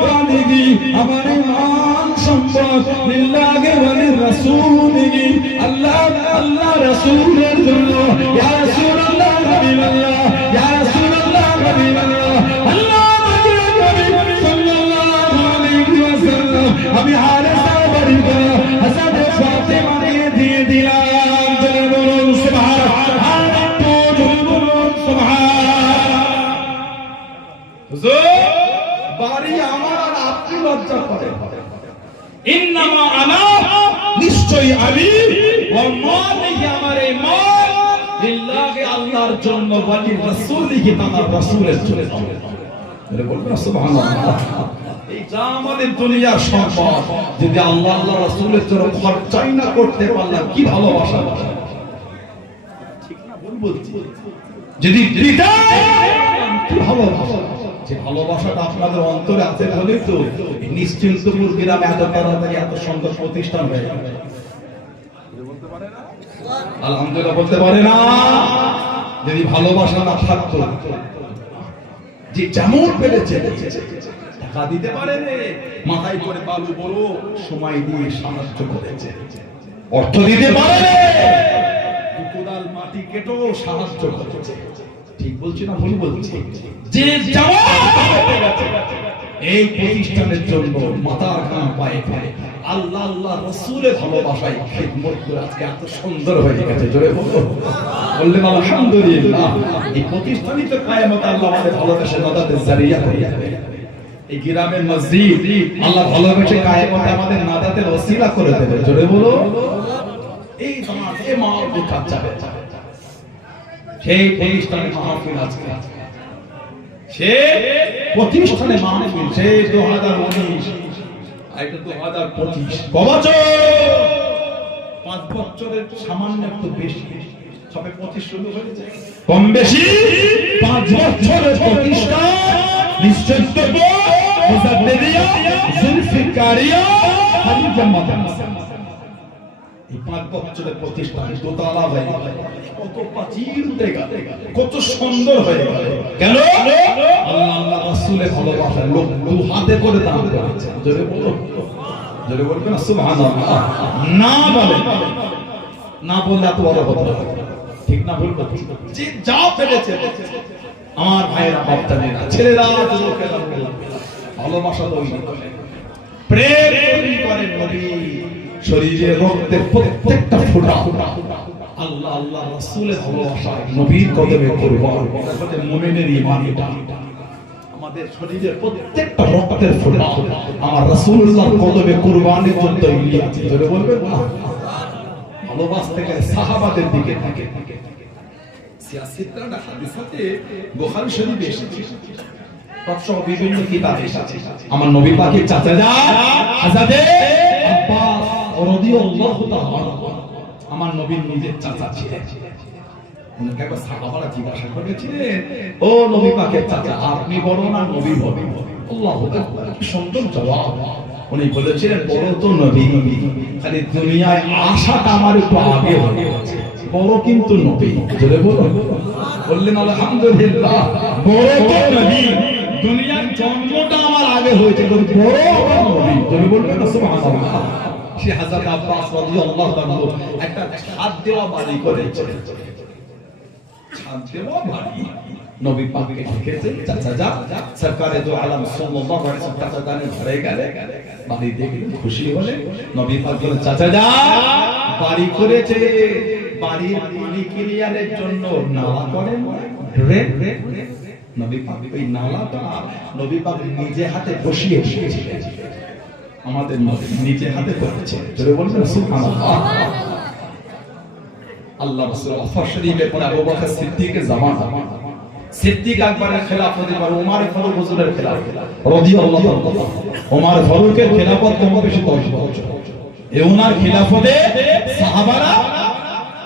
বালিগি, আমার মান সম্পদ লিল্লাহি ওয়া লিরাসূলিহি, আল্লাহ আল্লাহ রাসূলের জন্য, ইয়া রাসূলুল্লাহ হাবিবাল্লাহ, ইয়া রাসূলুল্লাহ হাবিবাল্লাহ, আল্লাহ পাকের নবী সাল্লাল্লাহু আলাইহি ওয়াসাল্লাম, আমি হারেসা বাড়িতে হযরত ফাতিমা দিয়ে দিলাম। জোরে বলুন সুবহানাল্লাহ, আর একটু জোরে বলুন সুবহানাল্লাহ। হুজুর বাড়ি আমার আর আপনি লজ্জা করেন, ইন্নামা আনা নিশ্চয় আমি, ওয়া মালিহি আমার এই মাল লিল্লাহি আল্লাহর জন্য, ওয়ালি রাসূলিহি আমার রাসূলের জন্য। বলে বলবেন সুবহানাল্লাহ। এই যা আমাদের দুনিয়ার সম্পদ, যদি আল্লাহ আল্লাহ রাসূলের জন্য খরচাই না করতে পারলাম, কি ভালোবাসা, ঠিক না ভুল বলছি? যদি দিতে কি ভালোবাসা, যে ভালোবাসাটা আপনাদের অন্তরে আছে বলেই তো নিশ্চিন্তপুর গ্রামে এত তাড়াতাড়ি এত সুন্দর প্রতিষ্ঠান হয়ে গেল। আলহামদুলিল্লাহ বলতে পারে না? যদি ভালোবাসা না থাকতো, যে যেমন পেরেছে টাকা দিতে পারে, মাথায় করে বালু বড় সময় দিয়ে সাহায্য করেছে, অর্থ দিতে পারে, কোদাল মাটি কেটো সাহায্য করেছে, ঠিক বলছি না ভুল বলছি? যে এই প্রতিষ্ঠানের জন্য মাথার ঘাম পায়ে ফেলে, আল্লাহ আল্লাহ রাসূলের ভালোবাসায় খিদমত করে আজকে এত সুন্দর হয়ে গেছে। জোরে বলুন বললেন আলহামদুলিল্লাহ। এই প্রতিষ্ঠানই তো কিয়ামত আল্লাহ আমাদের ভালোবাসা নাদাতের জারিয়া করে দেবে। এই গ্রামের মসজিদ আল্লাহ ভালোবাসে কিয়ামতে আমাদের নাদাতের ওসিলা করে দেবে। জোরে বলো, এই সমাজ এই মাহফিল যাবে, সেই প্রতিষ্ঠানে মাহফিল আজকে, সে প্রতিষ্ঠানে মাহফিল, সে 2019 এটা 2025 কবছর 5 বছরের সামান্য একটু বেশি, সবে 25 শুরু হয়েছে, কম বেশি 5 বছরের প্রতিষ্ঠা নিশ্চয়তব মুজাদ্দিদিয়া জুলফিকারিয়া হাদিজা মাদ্রাসা। এই 5 বছরের প্রতিষ্ঠান দোতলা হয়ে গেল, কত প্রাচীর উঠে গেল, কত সুন্দর হয়ে গেল। কেন? আল্লাহ রাসূলের ভালোবাসার লোক দু হাতে করে দান করেছে। জোরে বলো, জোরে বলবেন সুবহানাল্লাহ। না বলে, না বললে এত বড় কথা ঠিক না, বলবো যে যা পেরেছে আমার ভাইয়েরা বাপদাদেরা ছেলেরা যুবকেরা ভালোবাসা তৈরি করে, প্রেম তৈরি করে। নবী শরীরে রক্তের প্রত্যেকটা ফোঁটা আল্লাহ আল্লাহ রাসূলের ভালোবাসা, নবীর কদমে কুরবান। মুমিনের ঈমান এটা, আমাদের শরীরের প্রত্যেকটা রক্তের ফোঁটা আমার রাসূলুল্লাহর কদমে কুরবানির জন্য তৈরি আছে। জোরে বলবেন না? ভালোবাসতে গেলে সাহাবাদের দিকে থাকে। সিয়াসিতরা না হাদিসে বুখারী শরীফে এসেছে, সব বিভিন্ন কিতাবে এসেছে। আমার নবী পাকের চাচাজা হযরত আব্বাস রাদিয়াল্লাহু তাআলা আমার নবীর নিজের চাচা ছিলেন। উনাকে একবার সাহাবারা জিজ্ঞাসা করেছিলেন, ও নবী পাকের চাচা আপনি বড় না নবী বড়? আল্লাহু আকবার, কি সুন্দর জবাব। উনি বলেছিলেন বড় তো নবী, খালি দুনিয়ায় আশাটা আমার একটু আগে হয়ে গেছে, বড় কিন্তু নবী। জোরে বলো, বললেন আলহামদুলিল্লাহ, বড় তো নবী, দুনিয়ার জন্মটা আমার আগে হয়েছে, বড় নবী। জোরে বলবেন না সুবহানাল্লাহ। সে হযরত আব্বাস রাদিয়াল্লাহু তাআলা একটা ছাদ দেওয়া বাড়ি করেছে, ছাদ দেওয়া বাড়ি। নবী পাককে ডেকেছেন, চাচা যা, সরকারে দো আলম সাল্লাল্লাহু আলাইহি ওয়াসাল্লাম চাচা জানে ঘরে গেলে, বাড়ি দেখে খুশি হলে নবী পাক বলেন চাচা যা বাড়ি করেছে, বাড়ির পানি ক্লিয়ারের জন্য নালা করেন ড্রেন। নবী পাক ওই নালাটা নবী পাক নিজে হাতে বসিয়ে এসেছিলেন, আমাদের নবী নিজে হাতে করেছে। জোরে বলবেন সুবহানাল্লাহ। আল্লাহ রাসূল ওয়াফা শরীফে পরে আবু বকর সিদ্দিকের জামানা, সিদ্দিক আকবরের খেলাফতের পর ওমর ফারুক হুজুরের খেলাফত রাদিয়াল্লাহু তাআলা, ওমর ফারুকের খেলাফত কম বেশি 10 বছর। এই ওনার খেলাফতে সাহাবারা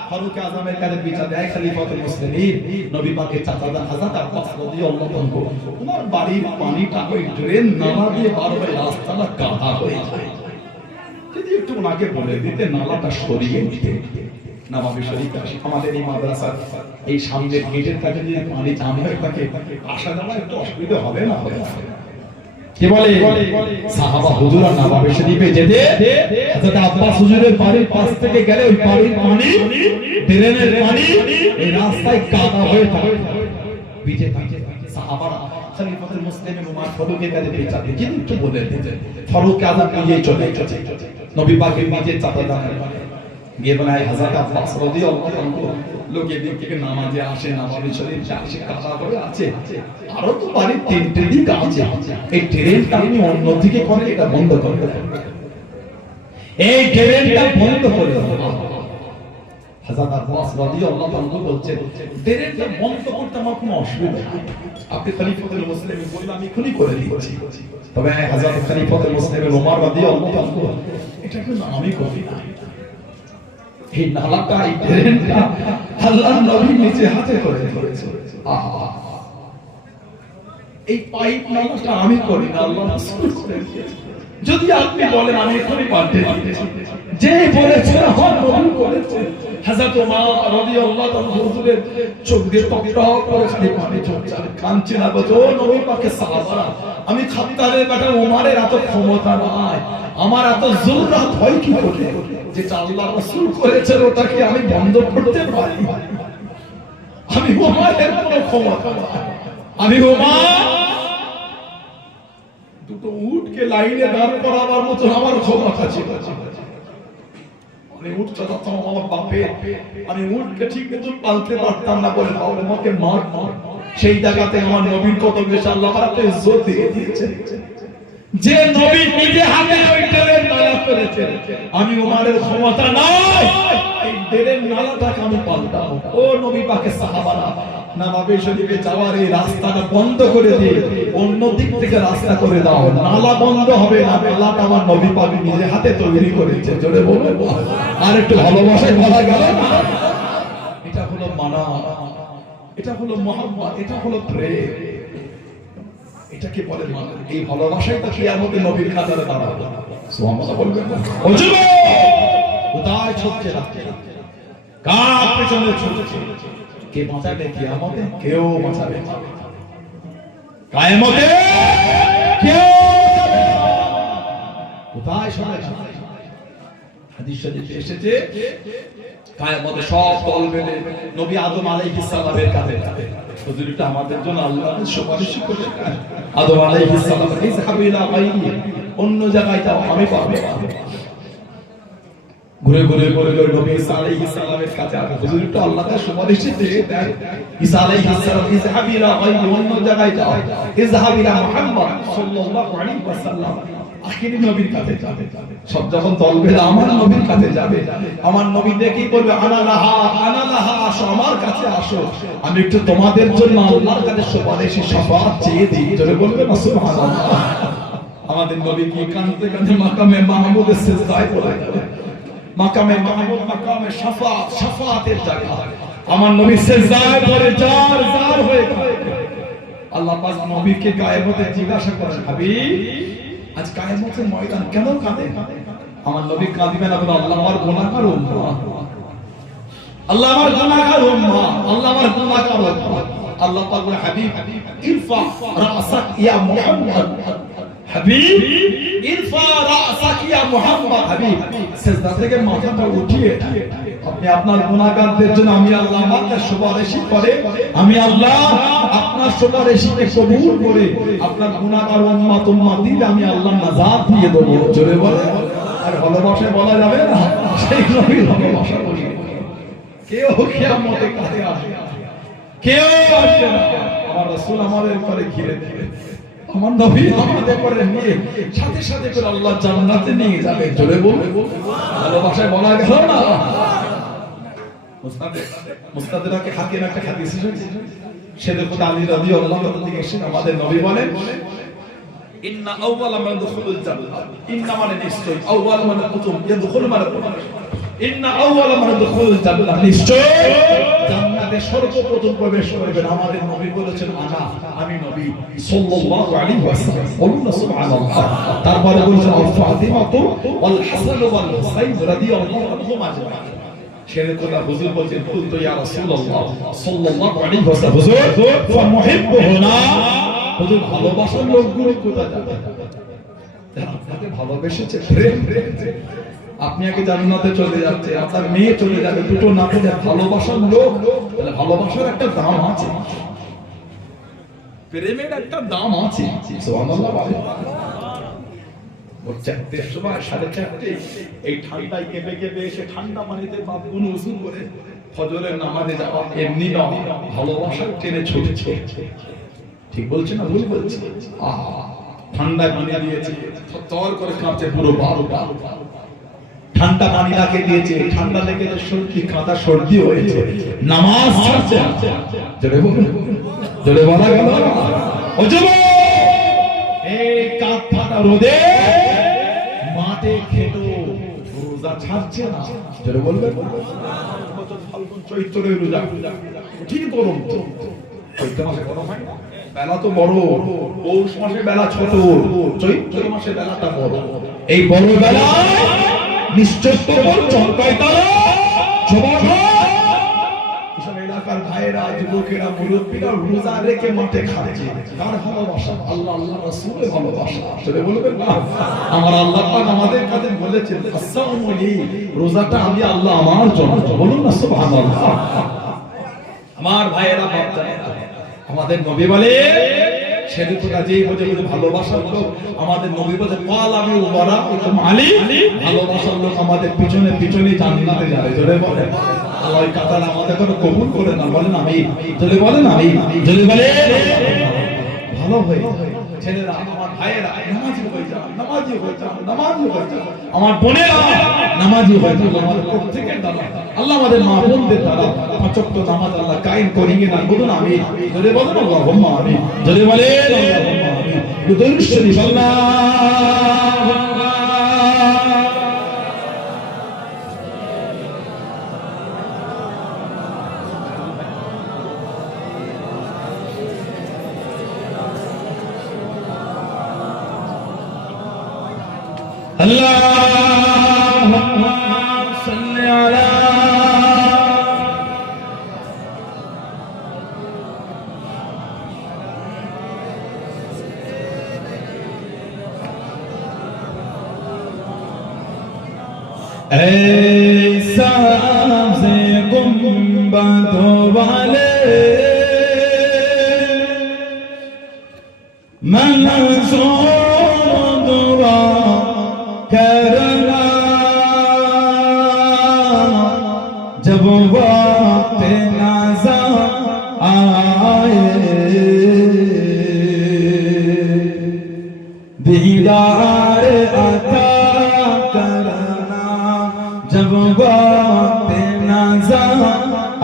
ফারুক আযমের কাছে বিচার দেয় খলিফাতুল মুসলিমিন নবী পাকের চাচাদা হযরত আব্বাস রাদিয়াল্লাহু আনহু। ওনার বাড়ির পানিটা ওই ড্রেন নালা দিয়ে পার হয়ে রাস্তাটা কাদা হয়ে যায়, যদি একটু ওনাকে বলে দিতে নালাটা সরিয়ে দিতে। নবাবী শরীফ আমাদের এই মাদ্রাসার এই সামনের গেটের কাছে যদি পানি জাম হয়ে থাকে, আসা যাওয়া একটু অসুবিধা হবে না? হবে না? কি বলে সাহাবা হুজুরা নবাবী শরীফে যেতে হযরত আব্বাস হুজুরের বাড়ির পাশ থেকে গেলে ওই বাড়ির পানি, ড্রেনের পানি এই রাস্তায় কাদা হয়ে থাকে, ভিজে থাকে। সাহাবারা খলিফাতুল মুসলিমিন ওমর ফারুকের কাছে বিচার দিয়ে যদি একটু বলে দিতে, ফারুক আযম নিয়ে চলে গেছে নবী পাকের নিজের চাচাদা গিয়ে বলে হযরত আব্বাস রাদিয়াল্লাহু আনহু লোকে দিক থেকে নামাজে আসে, নবাবী শরীফে আসে, কাদা করে আছে, আরো তো বাড়ির 3টে দিক আছে, এই ট্রেনটা আপনি অন্যদিকে করে এটা বন্ধ করে দেন, এই ট্রেনটা বন্ধ করে দেন। হযরত আব্বাস রাদিয়াল্লাহু আনহু বলছেন ট্রেনটা বন্ধ করতে আমার কোনো অসুবিধা নেই, আপনি খলিফাতুল মুসলিমিন বললে আমি এখনই করে দিচ্ছি। তবে হযরত খলিফাতুল মুসলিমিন ওমর রাদিয়াল্লাহু আনহু এটা কিন্তু আমি করি না, এই নালাটা এই ট্রেনটা আল্লাহর নবী নিজে হাতে করে ধরেছে। এই পাইপ নালাটা আমি করি না, আল্লাহ রাসূল করে দিয়েছে। যদি আপনি বলেন আমি এখনই পাল্টে দিতেছি, যে বলেছে আমার নবী করেছে। হযরত ওমর রাদিয়াল্লাহু তাআলা হুজুরের চোখ দিয়ে টকটক করে খালি পানি ঝরছে, কাঁদছে না, বলছে ও নবী পাকের সাহাবারা, আমি খাত্তারের বেটা ওমরের এত ক্ষমতা নাই, আমার এত জুররাত হয় কি করে, যেটা আল্লাহ রাসূল করেছেন ওটাকে আমি বন্ধ করতে পারি? আমি ওমরের কোনো ক্ষমতা নাই, আমি ওমর দুটো উটকে লাইনে দাঁড় করাবার মতো আমার ক্ষমতা ছিল। আমি উট চালাতাম আমার বাপে, আমি উটকে ঠিক মতো পালতে পারতাম না বলে আমাকে মার মার, সেই জায়গাতে আমার নবীর কত বেশি আল্লাহ আমাকে ইজ্জত দিয়ে দিয়েছে, যে নবী নিজে হাতে ওই ট্রেনের নালা করেছেন। আমি ওমরের ক্ষমতা নাই এই ট্রেনের নালাটাকে আমি পাল্টাবো। ও নবী পাকের সাহাবারা, নবাবী শরীফে যাওয়ার এই রাস্তাটা বন্ধ করে দিয়ে অন্য দিক থেকে রাস্তা করে দাও, নালা বন্ধ হবে না, নালাটা আমার নবী পাক নিজে হাতে তৈরি করেছে। জোরে বলবো আর একটু ভালোবাসায় বলা গেল না? এটা হলো মানা, এটা হলো মহব্বত, এটা হলো প্রেম। এটাকে বলে মানা। এই ভালোবাসাই তো কিয়ামতে নবীর খাতারে দাঁড়াবে। সুবহানাল্লাহ বলবেন না? ও যুবক, কোথায় ছুটছে রাতে? কার পেছনে ছুটছে? কে বাঁচাবে কিয়ামতে? কেউ বাঁচাবে না। কিয়ামতে কেউ বাঁচাবে না। কোথায় সরে যাবে? হাদিস শরীফে এসেছে কিয়ামতে সব দল বেঁধে নবী আদম আলাইহিস সালামের কাছে যাবে। হুজুর এটা আমাদের জন্য আল্লাহ সুপারিশ করেছেন। আদম আলাইহিস সালাম ইযহাবু ইলা গায়রি, অন্য জায়গায় যাও, আমি পারবো না। ঘুরে ঘুরে ঘুরে ঘুরে নবী ঈসা আলাইহিস সালামের কাছে আসে। হুজুর এটা আল্লাহ তাআলা সুপারিশ দিয়ে দেন। ঈসা আলাইহিস সালাম ইযহাবু ইলা গায়রি, অন্য জায়গায় যাও। ইযহাবু ইলা মুহাম্মদ সাল্লাল্লাহু আলাইহি ওয়াসাল্লাম, আখিরি নবীর কাছে যাবে। সব যখন দল বেঁধে আমার নবীর কাছে যাবে, আমার নবী দেখেই বলবে আনা লাহা, আসো আমার কাছে আসো, আমি একটু তোমাদের জন্য আল্লাহর কাছে সুপারিশি শাফাআত চেয়ে দিই। জোরে বলবে না সুবহানাল্লাহ। আমাদের নবী কি কাঁদতে কাঁদতে মাকামে মাহমুদের সিজদায় পড়ে যাবে। মাকামে মাহমুদ মাকামে শাফাআতের জায়গা। আমার নবী সিজদায় পড়ে জার জার হয়ে কাঁদে। আল্লাহ পাক নবীকে কিয়ামতে জিজ্ঞাসা করেন, হাবিব আজ কিয়ামতের ময়দান কেন কাঁদে? আমার নবী কাঁদবেন না, আল্লাহ আমার গুনাহগার উম্মত, আল্লাহ আমার গুনাহগার উম্মত, আল্লাহ আমার গুনাহগার উম্মত। আল্লাহ পাক বলে, হাবিব ইরফা রাসাক ইয়া মুহাম্মদ, হাবিব ইরফা রাসাক ইয়া মুহাম্মদ, হাবিব সিজদা থেকে মাথাটা উঠিয়ে আপনি আপনার গুনাহগারদের জন্য আমি আল্লাহ আমার কাছে সুপারিশ করে, আমি আল্লাহ আপনার সুপারিশকে কবুল করে আপনার গুনাহগার উম্মতদের আমি আল্লাহ নাজাত দিয়ে দেব। জোরে বলে। আর ভালোবাসা বলা যাবে না, সেই নবীর ভালোবাসা বলি। কেউ কিয়ামতে কাছে আসবে, কেউ আসবে না। আমার রাসূল আমাদের করে ঘিরে দেবে, আমার নবী আমাদের করে নিয়ে সাথে সাথে করে আল্লাহ জান্নাতে নিয়ে যাবে। জোরে বলে। ভালোবাসায় বলা গেল না। মুস্তাদরাকে হাকিম একটা হাদিস এসেছে, সে দেখো আলী রাদিয়াল্লাহু আনহু থেকে এসে আমাদের নবী বলেন, ইন্না আউওয়ালা মান দুখুলুল জান্নাহ, ইন্না মানে নিশ্চয়, আউওয়ালা মানে প্রথম, ইয়াদখুল মানে প্রথম, ইন্না আউওয়ালা মান দুখুলুল জান্নাহ, নিশ্চয় জান্নাতে সর্বপ্রথম প্রবেশ করবেন আমাদের নবী বলেছেন আনা, আমি নবী সাল্লাল্লাহু আলাইহি ওয়াসাল্লাম। বলুন সুবহানাল্লাহ। তারপরে বলেছেন আল ফাতিমাতু ওয়াল হাসান ওয়াল হুসাইন রাদিয়াল্লাহু আনহুম আজমাইন। ছেলে কথা হুজুর বলেন, কুলতু ইয়া রাসূলুল্লাহ সাল্লাল্লাহু আলাইহি ওয়াসাল্লাম, হুজুর ফামুহিব্বুনা, হুজুর ভালোবাসার লোকগুলো কোথায় যাবে? আপনাকে ভালোবেসেছে, প্রেম, আপনি আগে জান্নাতে চলে যাচ্ছে, আপনার মেয়ে চলে যাবে, দুটো না পেলে ভালোবাসার লোক, তাহলে ভালোবাসার একটা দাম আছে, প্রেমের একটা দাম আছে। সুবহানাল্লাহ। চারটের সময় 4:30 এই ঠান্ডায় কেঁপে কেঁপে এসে ঠান্ডা পানিতে বাপগুলো উজু করে ফজরের নামাজে যাওয়া এমনি নয়, ভালোবাসার টেনে ছুটেছে। ঠিক বলছি না ভুল বলছি? ঠান্ডায় পানি দিয়েছে, তর করে কাঁপছে পুরো 12টা। ঠান্ডা পানি রাখে দিয়েছে, ঠান্ডা লেগে সর্দি কাঁদা সর্দি হয়েছে, নামাজ ছাড়ছে। জোরে বলা গেল না? ও যুবক, এই কাঁপ ফাটা রোদে মাঠে খেটো রোজা ছাড়ছে না। জোরে বলবে। ফাল্গুন চৈত্রের রোজা, ঠিক গরম তো। চৈত্র মাসে গরম হয় না, বেলা তো বড়, পৌষ মাসে বেলা ছোট, চৈত্র মাসে বেলাটা বড়। এই বড় বেলা নিশ্চয় চমকাইতারা এসব এলাকার ভাইয়েরা, যুবকেরা, মুরব্বীরা রোজা রেখে মাঠে খাচ্ছে। কার ভালোবাসা? আল্লাহ আল্লাহ রাসূলের ভালোবাসা। চলে বলবেন না, আমার আল্লাহ পাক আমাদের কাছে বলেছেন, আসসালামু আলাইকুম, রোজাটা আমি আল্লাহ আমার জন্য। বলুন না সুবহানাল্লাহ। আমার ভাইয়েরা, বাপজানেরা, আমাদের নবী বলে, সেদিকটা যেই বোঝে ভালোবাসার লোক, আমাদের নবী বলে কাল আমি ওয়ারা আলী, ভালোবাসার লোক আমাদের পিছনে পিছনে জান্নাতে যাবে। জোরে বলে। আল্লাহ এই কথাটা আমাদের করে কবুল করে না, বলেন আমি। জোরে বলেন আমি। জোরে বলে। ভালো হয়ে ছেলেরা, আমার ভাইয়েরা নামাজি হয়ে যান, নামাজি হয়ে যান, নামাজি হয়ে যান। আমার বোনেরা নামাজি হয়ে যান। আমাদের প্রত্যেকের দ্বারা আল্লাহ আমাদের মা বোনদের দ্বারা 5 ওয়াক্ত নামাজ আল্লাহ কায়েম করিয়ে না। বলুন আমি। জোরে বলেন আল্লাহুম্মা আমিন। জোরে বলেন আল্লাহুম্মা আমিন। দুরূদ শরীফ আল্লাহ اللهم صل على ऐसा से गुंबदों वाले मंसूर दुआ करना जब वक्त नाज़ा आए दीदार अता करना जब वक्त नाज़ा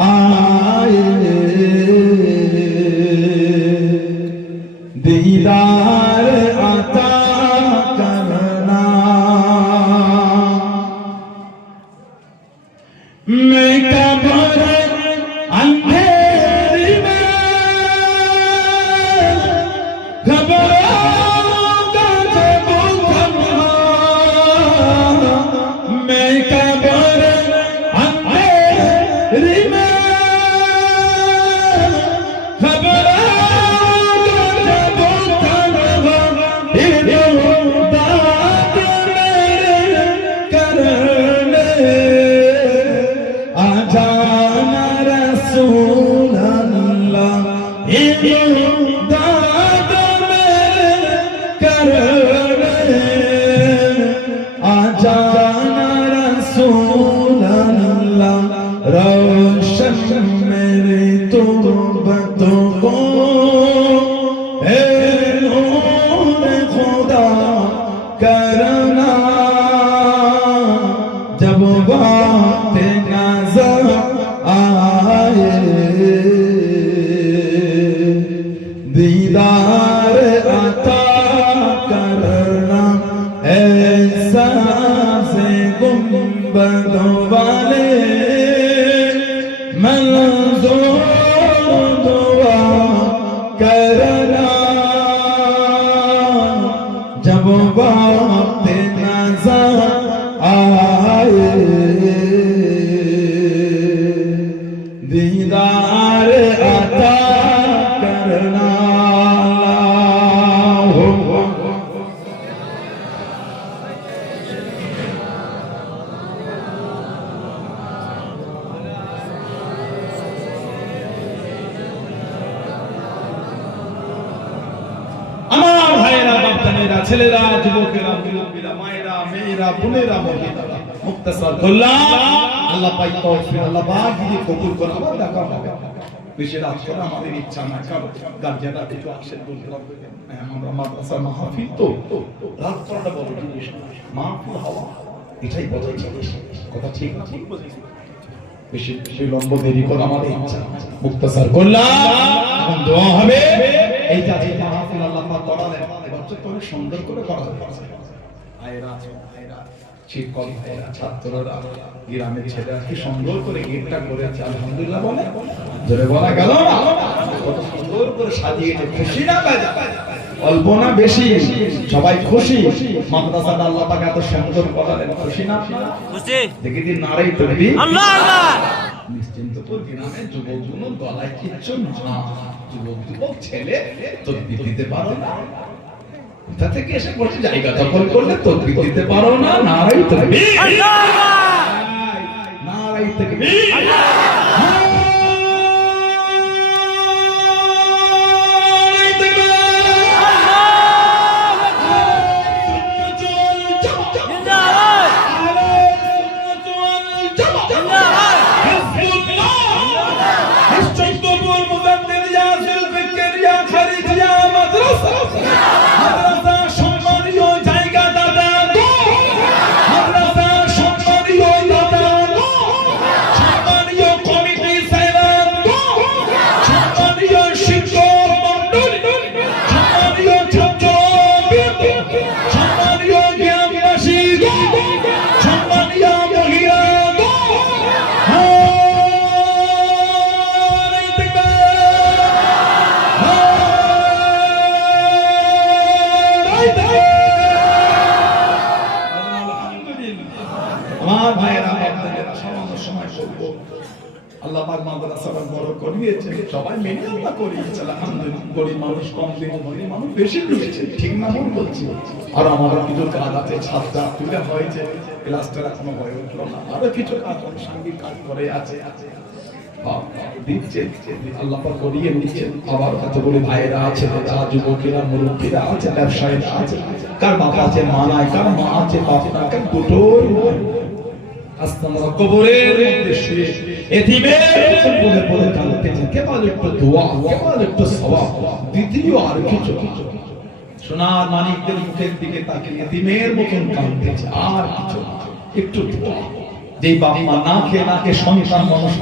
आए दीदार अता करना मैं कब्र अंधेरी में घबराऊंगा जब तन्हा मैं कब्र अंधेरी में घबराऊंगा जब तन्हा इमदाद मेरे करने आ जाना रसूल अल्लाह इमदाद मेरे करने आ जाना रसूल अल्लाह रोशन मेरे तुर्बतों को ए नूर खुदा करना जब वक्त नज़र आए दीदार अता करना ऐसा से गुंबदों वाले मंसूर दुआ करना जब वक्त नज़र आए दीदार अता करना আমার ভাইরা বাপজানেরা ছেলেরা যুবকেরা মুরব্বিরা মায়েরা মেয়েরা বোনেরা মহিলারা মুক্তাসার করলাম আল্লাহ পাক তৌফিক আল্লাহ পাক দিয়ে কবুল করে আবার দেখা হবে বেশি রাত করে আমাদের ইচ্ছা না কারো গার্জিয়ানরা কিছু আসেন বলতে আমরা মাদ্রাসা মাহফিল তো রাত করাটা বড় জিনিস মাহফিল হওয়া এটাই বড় জিনিস কথা ঠিক না ঠিক বলেছি বেশি বেশি লম্বা দেরি করে আমাদের ইচ্ছা মুক্তাসার করলাম এখন দোয়া হবে এই যে মাহফিল আল্লাহ পাক করালেন এবার তো অনেক সুন্দর করে করা হবে আয়রা শিক্ষক ভাইরা ছাত্ররা গ্রামের ছেলেরা কি সুন্দর করে গেটটা করেছে আলহামদুলিল্লাহ বলে জোরে বলা গেল না কত সুন্দর করে সাজিয়েছে খুশি না বাজা অল্প না বেশি সবাই খুশি মাদ্রাসাটা আল্লাহ পাক এত সুন্দর করালেন খুশি না খুশি দেখি দিন নারাই তাকবীর আল্লাহ আল্লাহ নিশ্চিন্তপুর গ্রামে যুবকগুলো গলায় কিচ্ছু না যুবক ছেলে তাকবীর দিতে পারো না কোথা থেকে এসে বসে জায়গা দখল করলে তাকবীর দিতে পারো না নারাই তাকবীর আল্লাহ নারাই তাকবীর আল্লাহ সম্মানীয় মাদ্রাসাটা বড় করিয়েছে, সবাই মেনে আল্লাহ করিয়েছে, আলহামদুলিল্লাহ। গরিব মানুষ কম দিন, গরিব মানুষ বেশি দিয়েছে, ঠিক না মন বলছি। আর আমারও কিছু কাজ আছে, ছাদটা তুলে হয়েছে, ক্লাসটা এখনো হয়ে উঠলো না, আরো কিছু কাজ সাংঘিক কাজ করে আছে, দিচ্ছেন আল্লাহ পাক করিয়ে নিচ্ছেন। আবার কতগুলো ভাইয়েরা আছে, যারা যুবকেরা, মুরব্বীরা আছে, ব্যবসায়ীরা আছে, কার বাবা আছে, মা নাই, কার মা আছে, বাপ নাই, কার দুটোই আস্তানা কবরের মধ্যে শুয়ে এতিমের মতো বলে কাঁদতেছেন। কেবল একটু দোয়া, কেবল একটু সওয়াব, দ্বিতীয় আর কিছু কিছু সোনার মানিকদের মুখের দিকে তাকিয়ে এতিমের মতন কাঁদতেছে, আর কিছু একটু দোয়া। যে বাপ মা না খেয়ে সন্তান মানুষ